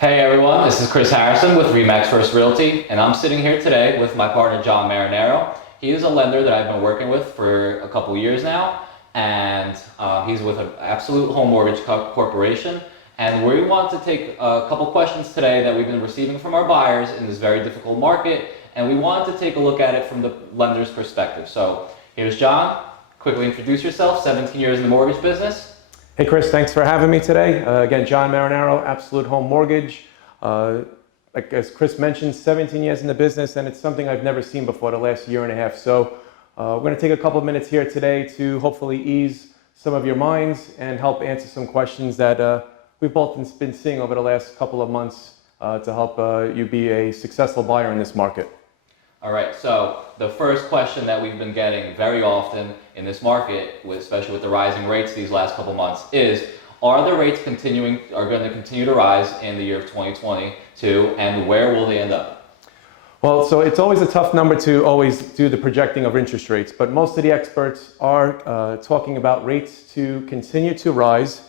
Hey everyone, this is Chris Harrison with REMAX First Realty, and I'm sitting here today with my partner John Marinaro. He is a lender that I've been working with for a couple years now, and he's with an Absolute Home Mortgage Corporation. And we want to take a couple questions today that we've been receiving from our buyers in this very difficult market, and we wanted to take a look at it from the lender's perspective. So here's John. Quickly introduce yourself, 17 years in the mortgage business. Hey Chris, thanks for having me today. Again, John Marinaro, Absolute Home Mortgage. Like as Chris mentioned, 17 years in the business, and it's something I've never seen before the last year and a half. So we're going to take a couple of minutes here today to hopefully ease some of your minds and help answer some questions that we've both been seeing over the last couple of months to help you be a successful buyer in this market. All right, so the first question that we've been getting very often in this market, especially with the rising rates these last couple months, is are the rates going to continue to rise in the year of 2022, and where will they end up? Well, so it's always a tough number to always do the projecting of interest rates, but most of the experts are talking about rates to continue to rise.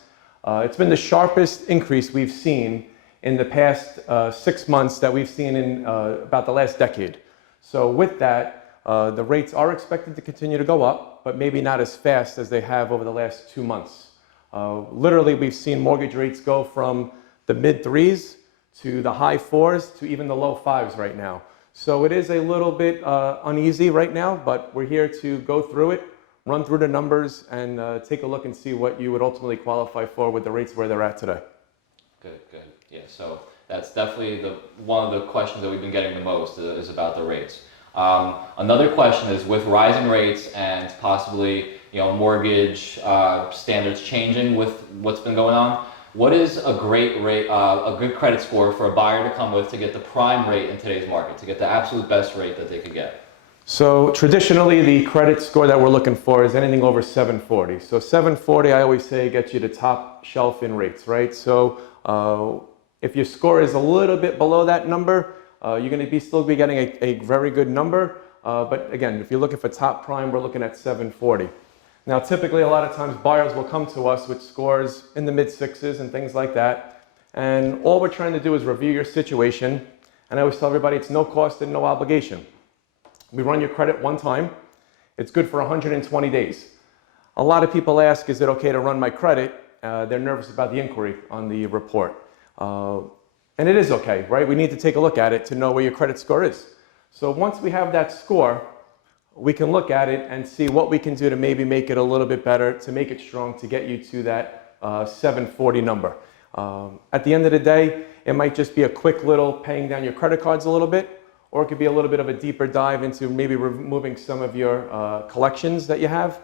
It's been the sharpest increase we've seen in the past 6 months that we've seen in about the last decade. So with that, the rates are expected to continue to go up, but maybe not as fast as they have over the last 2 months. Literally, we've seen mortgage rates go from the mid 3s to the high 4s to even the low 5s right now. So it is a little bit uneasy right now, but we're here to go through it, run through the numbers, and take a look and see what you would ultimately qualify for with the rates where they're at today. Good. Yeah, so that's definitely one of the questions that we've been getting the most is about the rates. Another question is, with rising rates and possibly mortgage standards changing with what's been going on, what is a great rate, a good credit score for a buyer to come with to get the prime rate in today's market, to get the absolute best rate that they could get? So traditionally, the credit score that we're looking for is anything over 740. So 740, I always say, gets you to top shelf in rates, right? So if your score is a little bit below that number, you're going to still be getting a very good number. But again, if you're looking for top prime, we're looking at 740. Now, typically, a lot of times buyers will come to us with scores in the mid 6s and things like that. And all we're trying to do is review your situation. And I always tell everybody it's no cost and no obligation. We run your credit one time. It's good for 120 days. A lot of people ask, is it okay to run my credit? They're nervous about the inquiry on the report. And it is okay, right? We need to take a look at it to know where your credit score is. So once we have that score, we can look at it and see what we can do to maybe make it a little bit better, to make it strong, to get you to that 740 number. At the end of the day, it might just be a quick little paying down your credit cards a little bit, or it could be a little bit of a deeper dive into maybe removing some of your collections that you have,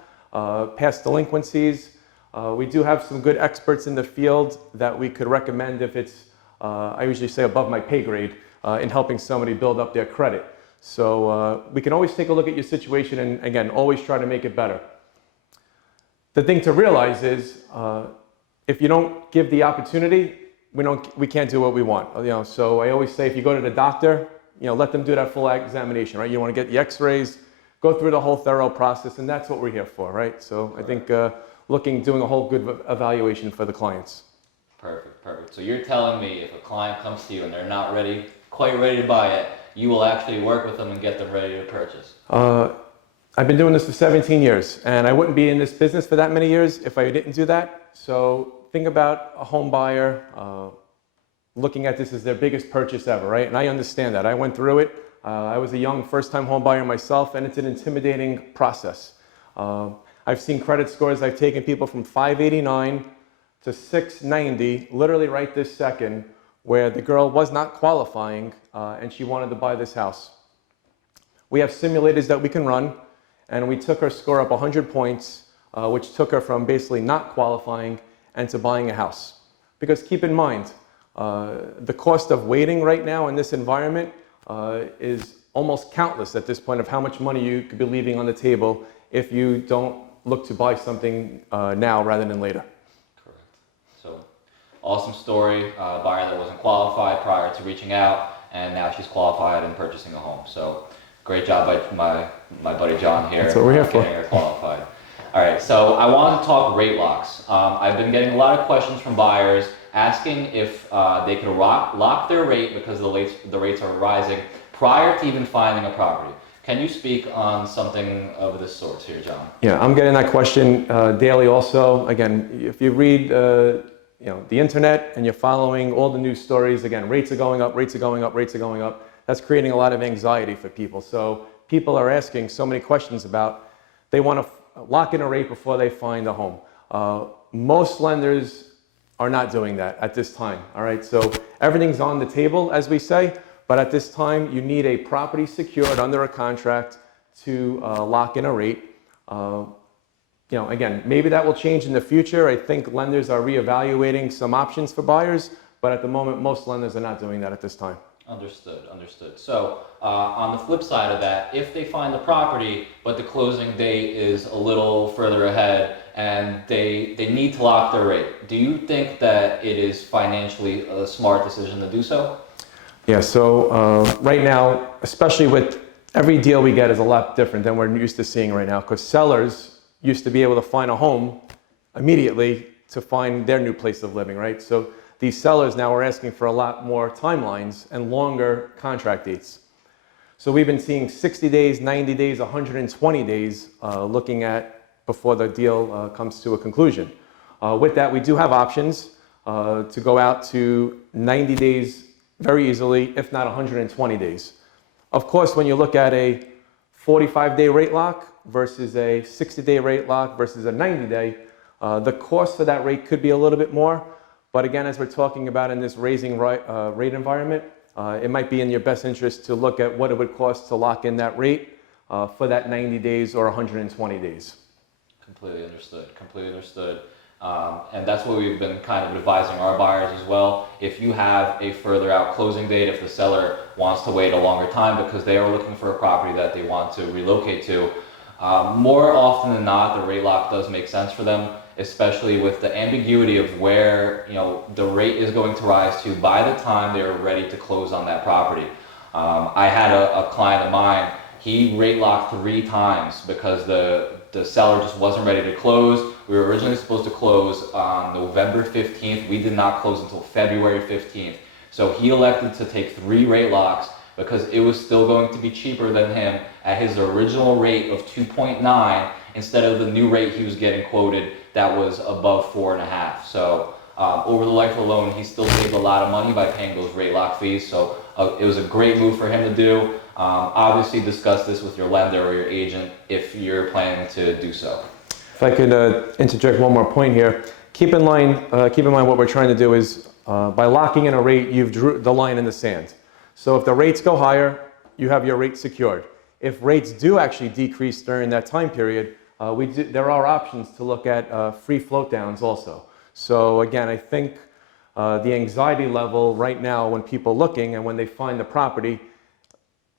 past delinquencies. We do have some good experts in the field that we could recommend if it's, I usually say, above my pay grade in helping somebody build up their credit. So we can always take a look at your situation and, again, always try to make it better. The thing to realize is if you don't give the opportunity, we can't do what we want. So I always say, if you go to the doctor, let them do that full examination, right? You want to get the x-rays, go through the whole thorough process, and that's what we're here for, right? So I think doing a whole good evaluation for the clients. Perfect. So you're telling me if a client comes to you and they're not quite ready to buy it, you will actually work with them and get them ready to purchase? I've been doing this for 17 years, and I wouldn't be in this business for that many years if I didn't do that. So think about a home buyer looking at this as their biggest purchase ever, right? And I understand that. I went through it. I was a young first-time home buyer myself, and it's an intimidating process. I've seen credit scores. I've taken people from 589 to 690, literally right this second, where the girl was not qualifying and she wanted to buy this house. We have simulators that we can run, and we took her score up 100 points, which took her from basically not qualifying and to buying a house. Because keep in mind, the cost of waiting right now in this environment is almost countless at this point of how much money you could be leaving on the table if you don't look to buy something now rather than later. Correct. So awesome story, buyer that wasn't qualified prior to reaching out, and now she's qualified and purchasing a home. So great job by my buddy John here. That's what we're here for. Getting her qualified. All right, so I wanted to talk rate locks. I've been getting a lot of questions from buyers asking if they could lock their rate because the rates are rising prior to even finding a property. Can you speak on something of this sort here, John? Yeah, I'm getting that question daily also. Again, if you read the internet and you're following all the news stories, again, rates are going up, rates are going up, rates are going up. That's creating a lot of anxiety for people. So people are asking so many questions about, they want to lock in a rate before they find a home. Most lenders are not doing that at this time, all right? So everything's on the table, as we say, but at this time, you need a property secured under a contract to lock in a rate. Again, maybe that will change in the future. I think lenders are reevaluating some options for buyers, but at the moment, most lenders are not doing that at this time. Understood. So on the flip side of that, if they find the property, but the closing date is a little further ahead and they need to lock their rate, do you think that it is financially a smart decision to do so? Yeah, so right now, especially with every deal we get is a lot different than we're used to seeing right now, because sellers used to be able to find a home immediately to find their new place of living, right? So these sellers now are asking for a lot more timelines and longer contract dates. So we've been seeing 60 days, 90 days, 120 days looking at before the deal comes to a conclusion. With that, we do have options to go out to 90 days very easily, if not 120 days. Of course, when you look at a 45-day rate lock versus a 60-day rate lock versus a 90-day, the cost for that rate could be a little bit more. But again, as we're talking about in this raising rate environment, it might be in your best interest to look at what it would cost to lock in that rate for that 90 days or 120 days. Completely understood. And that's what we've been kind of advising our buyers as well. If you have a further out closing date, if the seller wants to wait a longer time because they are looking for a property that they want to relocate to, more often than not, the rate lock does make sense for them, especially with the ambiguity of where the rate is going to rise to by the time they are ready to close on that property. I had a client of mine. He rate locked 3 times because the seller just wasn't ready to close. We were originally supposed to close on November 15th. We did not close until February 15th. So he elected to take 3 rate locks because it was still going to be cheaper than him at his original rate of 2.9 instead of the new rate he was getting quoted that was above 4.5. So over the life of the loan, he still saved a lot of money by paying those rate lock fees. So it was a great move for him to do. Obviously discuss this with your lender or your agent if you're planning to do so. If I could interject one more point here, keep in mind what we're trying to do is by locking in a rate, you've drew the line in the sand. So if the rates go higher, you have your rate secured. If rates do actually decrease during that time period, there are options to look at free float downs also. So again, I think the anxiety level right now when people are looking and when they find the property,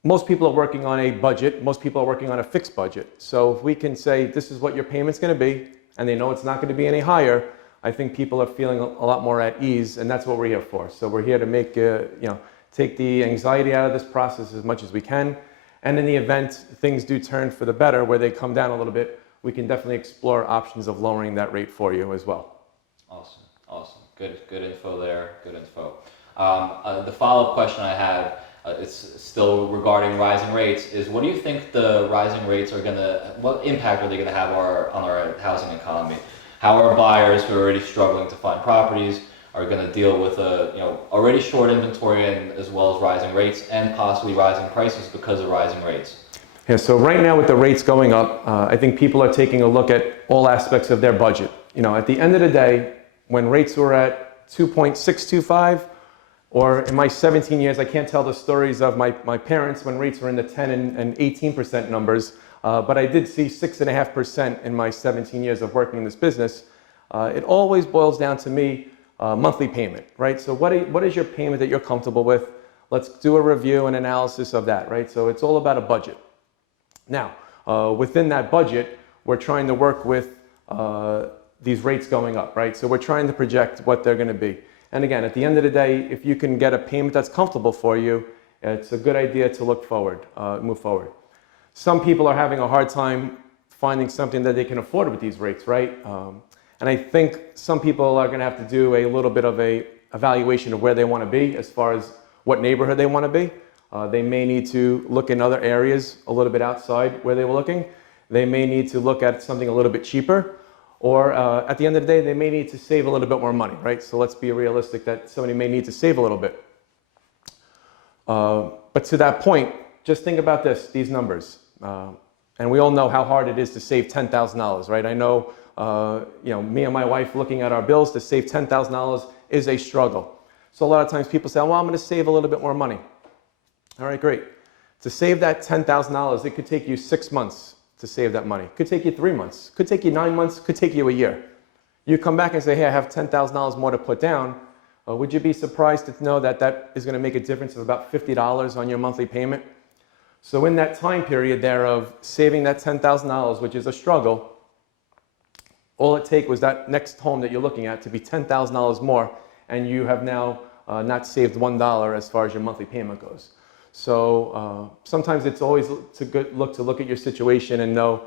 most people are working on a budget. Most people are working on a fixed budget. So if we can say this is what your payment's going to be, and they know it's not going to be any higher, I think people are feeling a lot more at ease, and that's what we're here for. So we're here to make take the anxiety out of this process as much as we can. And in the event things do turn for the better, where they come down a little bit, we can definitely explore options of lowering that rate for you as well. Awesome. Good info there. Good info. The follow-up question I have. It's still regarding rising rates, is what do you think the rising rates are what impact are they going to have on our housing economy? How are buyers who are already struggling to find properties are going to deal with already short inventory and as well as rising rates and possibly rising prices because of rising rates? Yeah, so right now with the rates going up, I think people are taking a look at all aspects of their budget. At the end of the day, when rates were at 2.625, or in my 17 years, I can't tell the stories of my parents when rates were in the 10 and 18% numbers, but I did see 6.5% in my 17 years of working in this business. It always boils down to me, monthly payment, right? So what is your payment that you're comfortable with? Let's do a review and analysis of that, right? So it's all about a budget. Now, within that budget, we're trying to work with these rates going up, right? So we're trying to project what they're going to be. And again, at the end of the day, if you can get a payment that's comfortable for you, it's a good idea to move forward. Some people are having a hard time finding something that they can afford with these rates, right? And I think some people are going to have to do a little bit of a evaluation of where they want to be as far as what neighborhood they want to be. They may need to look in other areas a little bit outside where they were looking. They may need to look at something a little bit cheaper, or at the end of the day, they may need to save a little bit more money, right? So let's be realistic that somebody may need to save a little bit. But to that point, just think about these numbers. And we all know how hard it is to save $10,000, right? I know, me and my wife looking at our bills, to save $10,000 is a struggle. So a lot of times people say, well, I'm going to save a little bit more money. All right, great. To save that $10,000, it could take you 6 months to save that money. Could take you 3 months. Could take you 9 months. Could take you a year. You come back and say, hey, I have $10,000 more to put down. Would you be surprised to know that that is going to make a difference of about $50 on your monthly payment? So in that time period there of saving that $10,000, which is a struggle, all it takes was that next home that you're looking at to be $10,000 more, and you have now not saved $1 as far as your monthly payment goes. So sometimes it's always to look at your situation and know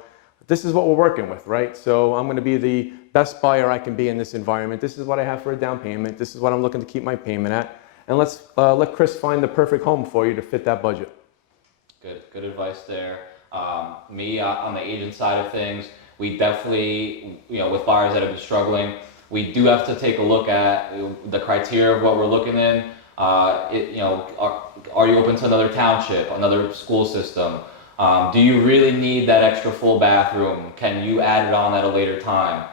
this is what we're working with, right? So I'm going to be the best buyer I can be in this environment. This is what I have for a down payment. This is what I'm looking to keep my payment at. And let's let Chris find the perfect home for you to fit that budget. Good advice there. Me, on the agent side of things, we definitely, with buyers that have been struggling, we do have to take a look at the criteria of what we're looking in. Are you open to another township, another school system? Do you really need that extra full bathroom? Can you add it on at a later time?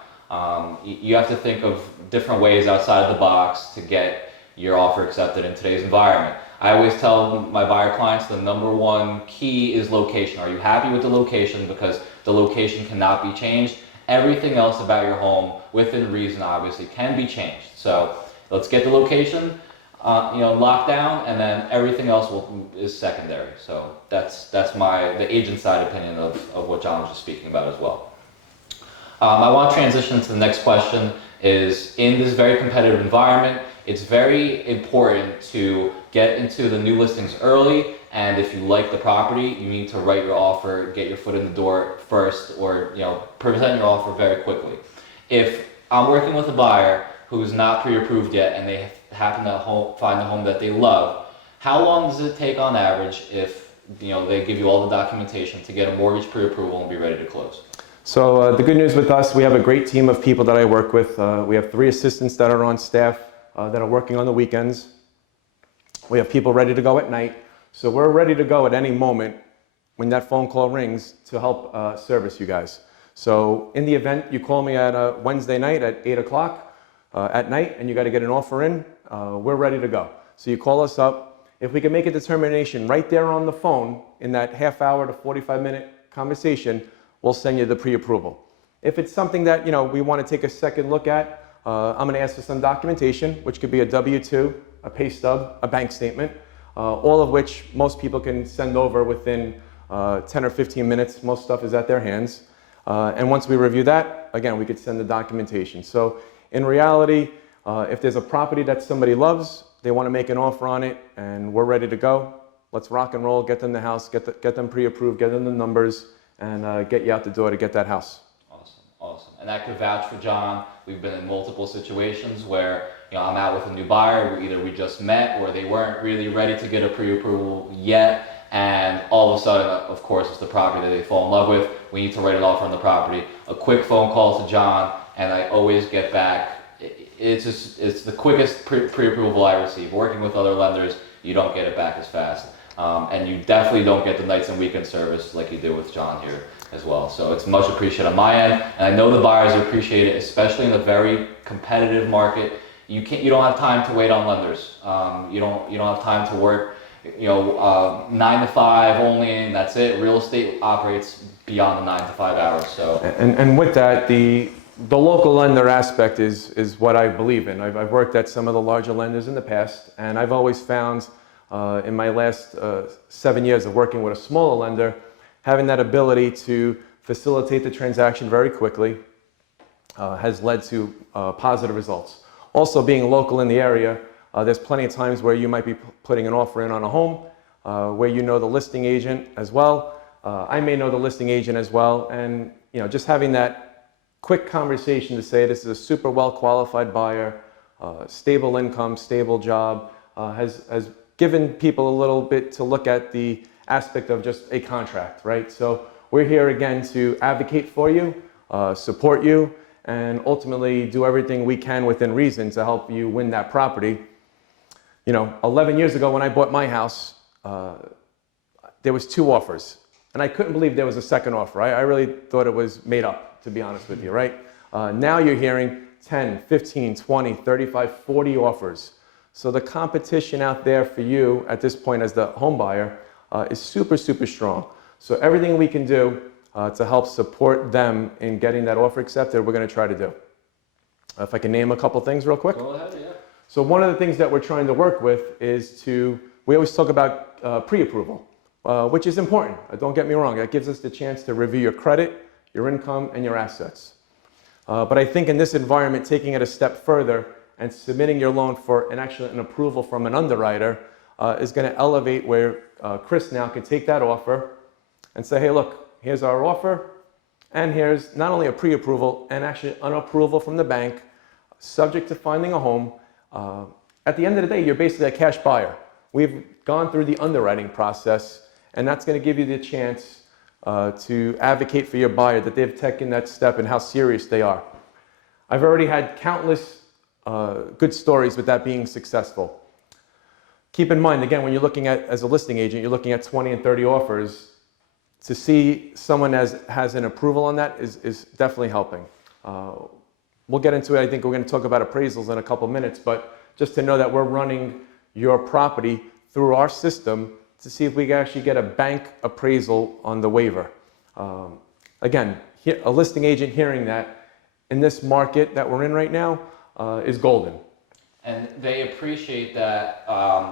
You have to think of different ways outside of the box to get your offer accepted in today's environment. I always tell my buyer clients the number one key is location. Are you happy with the location? Because the location cannot be changed. Everything else about your home, within reason obviously, can be changed. So let's get the location locked down, and then everything else is secondary. So that's the agent side opinion of what John was just speaking about as well. I want to transition to the next question. Is in this very competitive environment, it's very important to get into the new listings early, and if you like the property, you need to write your offer, get your foot in the door first, or present your offer very quickly. If I'm working with a buyer who's not pre-approved yet and they happen to find a home that they love, how long does it take on average if they give you all the documentation to get a mortgage pre-approval and be ready to close? So the good news with us, we have a great team of people that I work with. We have 3 assistants that are on staff that are working on the weekends. We have people ready to go at night. So we're ready to go at any moment when that phone call rings to help service you guys. So in the event you call me at a Wednesday night at 8 o'clock at night and you got to get an offer in, we're ready to go. So you call us up. If we can make a determination right there on the phone in that half hour to 45-minute conversation, we'll send you the pre-approval. If it's something that we want to take a second look at, I'm going to ask for some documentation, which could be a W-2, a pay stub, a bank statement, all of which most people can send over within 10 or 15 minutes. Most stuff is at their hands. And once we review that, again, we could send the documentation. So in reality, if there's a property that somebody loves, they want to make an offer on it, and we're ready to go, let's rock and roll, get them the house, get them pre-approved, get them the numbers, and get you out the door to get that house. Awesome. And I could vouch for John. We've been in multiple situations where I'm out with a new buyer, either we just met or they weren't really ready to get a pre-approval yet, and all of a sudden, of course, it's the property that they fall in love with. We need to write an offer on the property. A quick phone call to John, and I always get back. It's the quickest pre-approval I receive. Working with other lenders, you don't get it back as fast. And you definitely don't get the nights and weekend service like you do with John here as well. So it's much appreciated on my end, and I know the buyers appreciate it, especially in a very competitive market. You don't have time to wait on lenders. You don't have time to work 9 to 5 only, and that's it. Real estate operates beyond the 9 to 5 hours. So and with that, the local lender aspect is what I believe in. I've worked at some of the larger lenders in the past, and I've always found in my last 7 years of working with a smaller lender, having that ability to facilitate the transaction very quickly has led to positive results. Also, being local in the area, there's plenty of times where you might be putting an offer in on a home where the listing agent as well. I may know the listing agent as well, and just having that quick conversation to say this is a super well qualified buyer, stable income, stable job, has given people a little bit to look at the aspect of just a contract, right? So we're here again to advocate for you, support you, and ultimately do everything we can within reason to help you win that property. 11 years ago when I bought my house, there was 2 offers. And I couldn't believe there was a second offer. I really thought it was made up, to be honest with you, right? Now you're hearing 10, 15, 20, 35, 40 offers. So the competition out there for you at this point as the home buyer is super, super strong. So everything we can do to help support them in getting that offer accepted, we're going to try to do. If I can name a couple things real quick. Go ahead, yeah. So one of the things that we're trying to work with is we always talk about pre-approval, which is important. Don't get me wrong. That gives us the chance to review your credit, your income, and your assets. But I think in this environment, taking it a step further and submitting your loan for an approval from an underwriter is going to elevate where Chris now can take that offer and say, hey, look, here's our offer, and here's not only a pre-approval and actually an approval from the bank, subject to finding a home. At the end of the day, you're basically a cash buyer. We've gone through the underwriting process, and that's going to give you the chance to advocate for your buyer, that they've taken that step and how serious they are. I've already had countless good stories with that being successful. Keep in mind, again, when you're looking at, as a listing agent, you're looking at 20 and 30 offers. To see someone has an approval on that is definitely helping. We'll get into it. I think we're going to talk about appraisals in a couple minutes, but just to know that we're running your property through our system to see if we can actually get a bank appraisal on the waiver. Again, a listing agent hearing that in this market that we're in right now is golden. And they appreciate that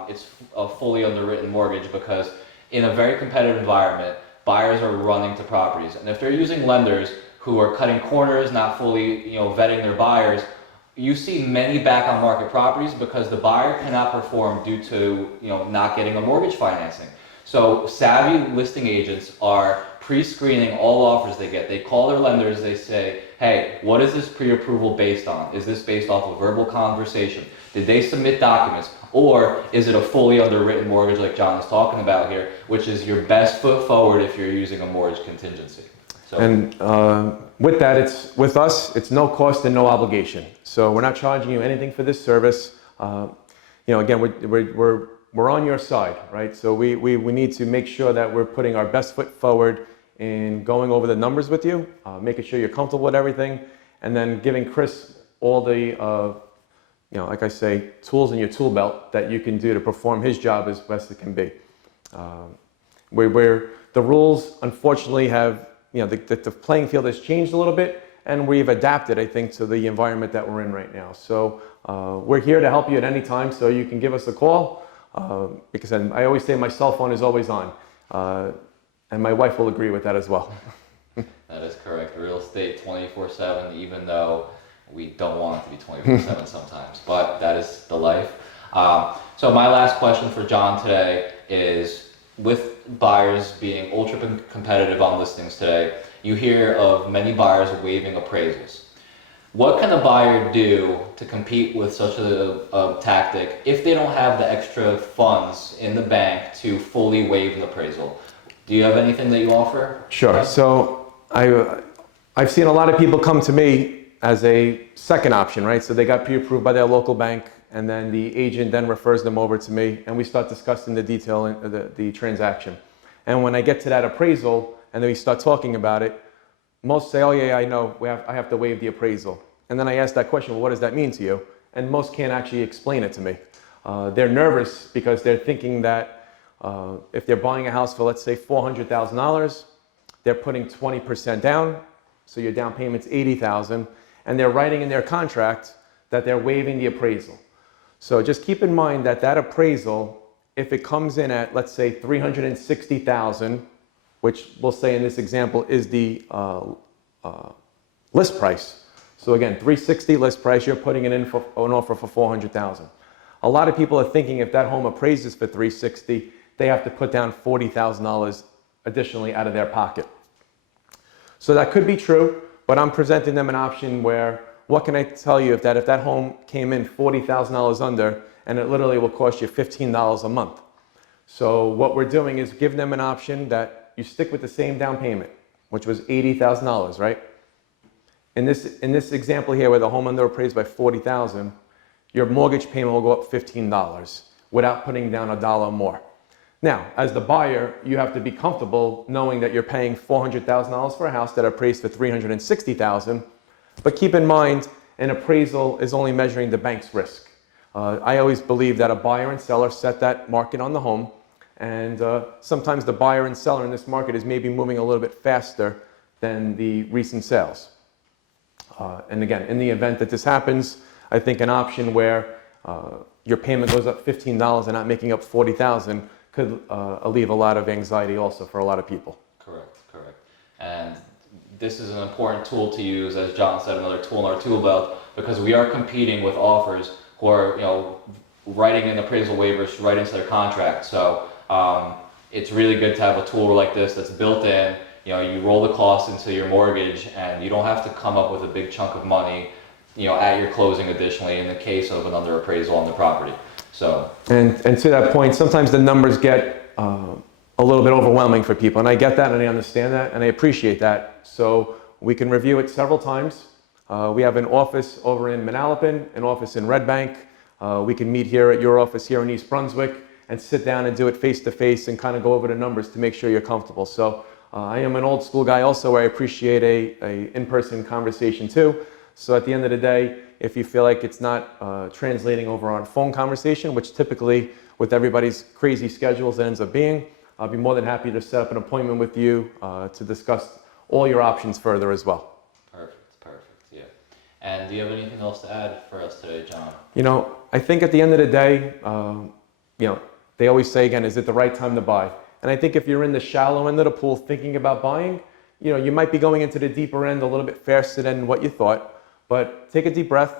it's a fully underwritten mortgage because in a very competitive environment, buyers are running to properties. And if they're using lenders who are cutting corners, not fully vetting their buyers, you see many back on market properties because the buyer cannot perform due to not getting a mortgage financing. So savvy listing agents are pre-screening all offers they get. They call their lenders, they say, hey, what is this pre-approval based on? Is this based off of verbal conversation? Did they submit documents? Or is it a fully underwritten mortgage like John is talking about here, which is your best foot forward if you're using a mortgage contingency? So, and with that, with us, it's no cost and no obligation. So we're not charging you anything for this service. Again, we're on your side, right? So we need to make sure that we're putting our best foot forward in going over the numbers with you, making sure you're comfortable with everything, and then giving Chris all the, like I say, tools in your tool belt that you can do to perform his job as best it can be. Where the rules, unfortunately, have, the playing field has changed a little bit, and we've adapted, I think, to the environment that we're in right now. So we're here to help you at any time, so you can give us a call, because I always say my cell phone is always on, and my wife will agree with that as well. That is correct. Real estate 24/7, even though we don't want it to be 24/7 sometimes, but that is the life. So my last question for John today is, with buyers being ultra competitive on listings today, you hear of many buyers waiving appraisals. What can a buyer do to compete with such a tactic if they don't have the extra funds in the bank to fully waive an appraisal? Do you have anything that you offer? Sure. So I've seen a lot of people come to me as a second option, right? So they got pre-approved by their local bank, and then the agent then refers them over to me, and we start discussing the detail in the transaction. And when I get to that appraisal, and then we start talking about it, most say, oh yeah, I know, I have to waive the appraisal. And then I ask that question, well, what does that mean to you? And most can't actually explain it to me. They're nervous because they're thinking that if they're buying a house for, let's say, $400,000, they're putting 20% down, so your down payment's $80,000, and they're writing in their contract that they're waiving the appraisal. So just keep in mind that that appraisal, if it comes in at, let's say, $360,000, which we'll say in this example is the list price. So again, $360 list price, you're putting it in for an offer for $400,000. A lot of people are thinking if that home appraises for $360,000, they have to put down $40,000 additionally out of their pocket. So that could be true, but I'm presenting them an option where, what can I tell you if that home came in $40,000 under, and it literally will cost you $15 a month. So what we're doing is giving them an option that you stick with the same down payment, which was $80,000, right? In this example here, where the home under appraised by $40,000, your mortgage payment will go up $15 without putting down a dollar more. Now, as the buyer, you have to be comfortable knowing that you're paying $400,000 for a house that appraised for $360,000. But keep in mind, an appraisal is only measuring the bank's risk. I always believe that a buyer and seller set that market on the home, and sometimes the buyer and seller in this market is maybe moving a little bit faster than the recent sales. And again, in the event that this happens, I think an option where your payment goes up $15 and not making up $40,000 could alleviate a lot of anxiety also for a lot of people. Correct, correct. And this is an important tool to use, as John said, another tool in our tool belt, because we are competing with offers who are, writing in appraisal waivers right into their contract. So it's really good to have a tool like this that's built in. You roll the cost into your mortgage, and you don't have to come up with a big chunk of money, at your closing additionally in the case of an under appraisal on the property. So and to that point, sometimes the numbers get a little bit overwhelming for people, and I get that and I understand that and I appreciate that. So we can review it several times. We have an office over in Manalapan, an office in Red Bank. We can meet here at your office here in East Brunswick and sit down and do it face to face and kind of go over the numbers to make sure you're comfortable. So I am an old school guy also, where I appreciate a in-person conversation too. So at the end of the day, if you feel like it's not translating over on phone conversation, which typically with everybody's crazy schedules it ends up being, I'll be more than happy to set up an appointment with you to discuss all your options further as well. Perfect, yeah. And do you have anything else to add for us today, John? I think at the end of the day, they always say again, is it the right time to buy? And I think if you're in the shallow end of the pool thinking about buying, you might be going into the deeper end a little bit faster than what you thought. But take a deep breath,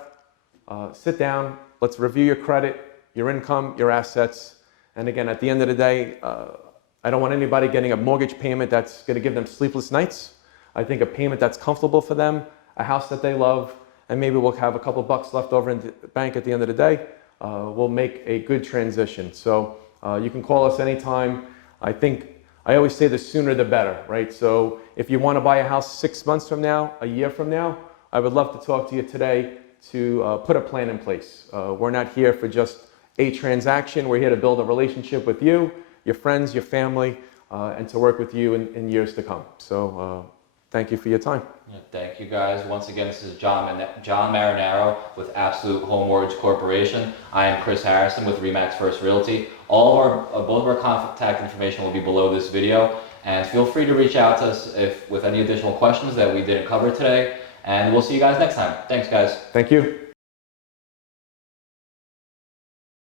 sit down, let's review your credit, your income, your assets. And again, at the end of the day, I don't want anybody getting a mortgage payment that's going to give them sleepless nights. I think a payment that's comfortable for them, a house that they love, and maybe we'll have a couple bucks left over in the bank at the end of the day, will make a good transition. So you can call us anytime. I always say the sooner the better, right? So if you want to buy a house 6 months from now, a year from now, I would love to talk to you today to put a plan in place. We're not here for just a transaction. We're here to build a relationship with you, your friends, your family, and to work with you in years to come. So thank you for your time. Yeah, thank you guys. Once again, this is John Marinaro with Absolute Home Mortgage Corporation. I am Chris Harrison with REMAX First Realty. Both of our contact information will be below this video, and feel free to reach out to us with any additional questions that we didn't cover today. And we'll see you guys next time. Thanks, guys. Thank you.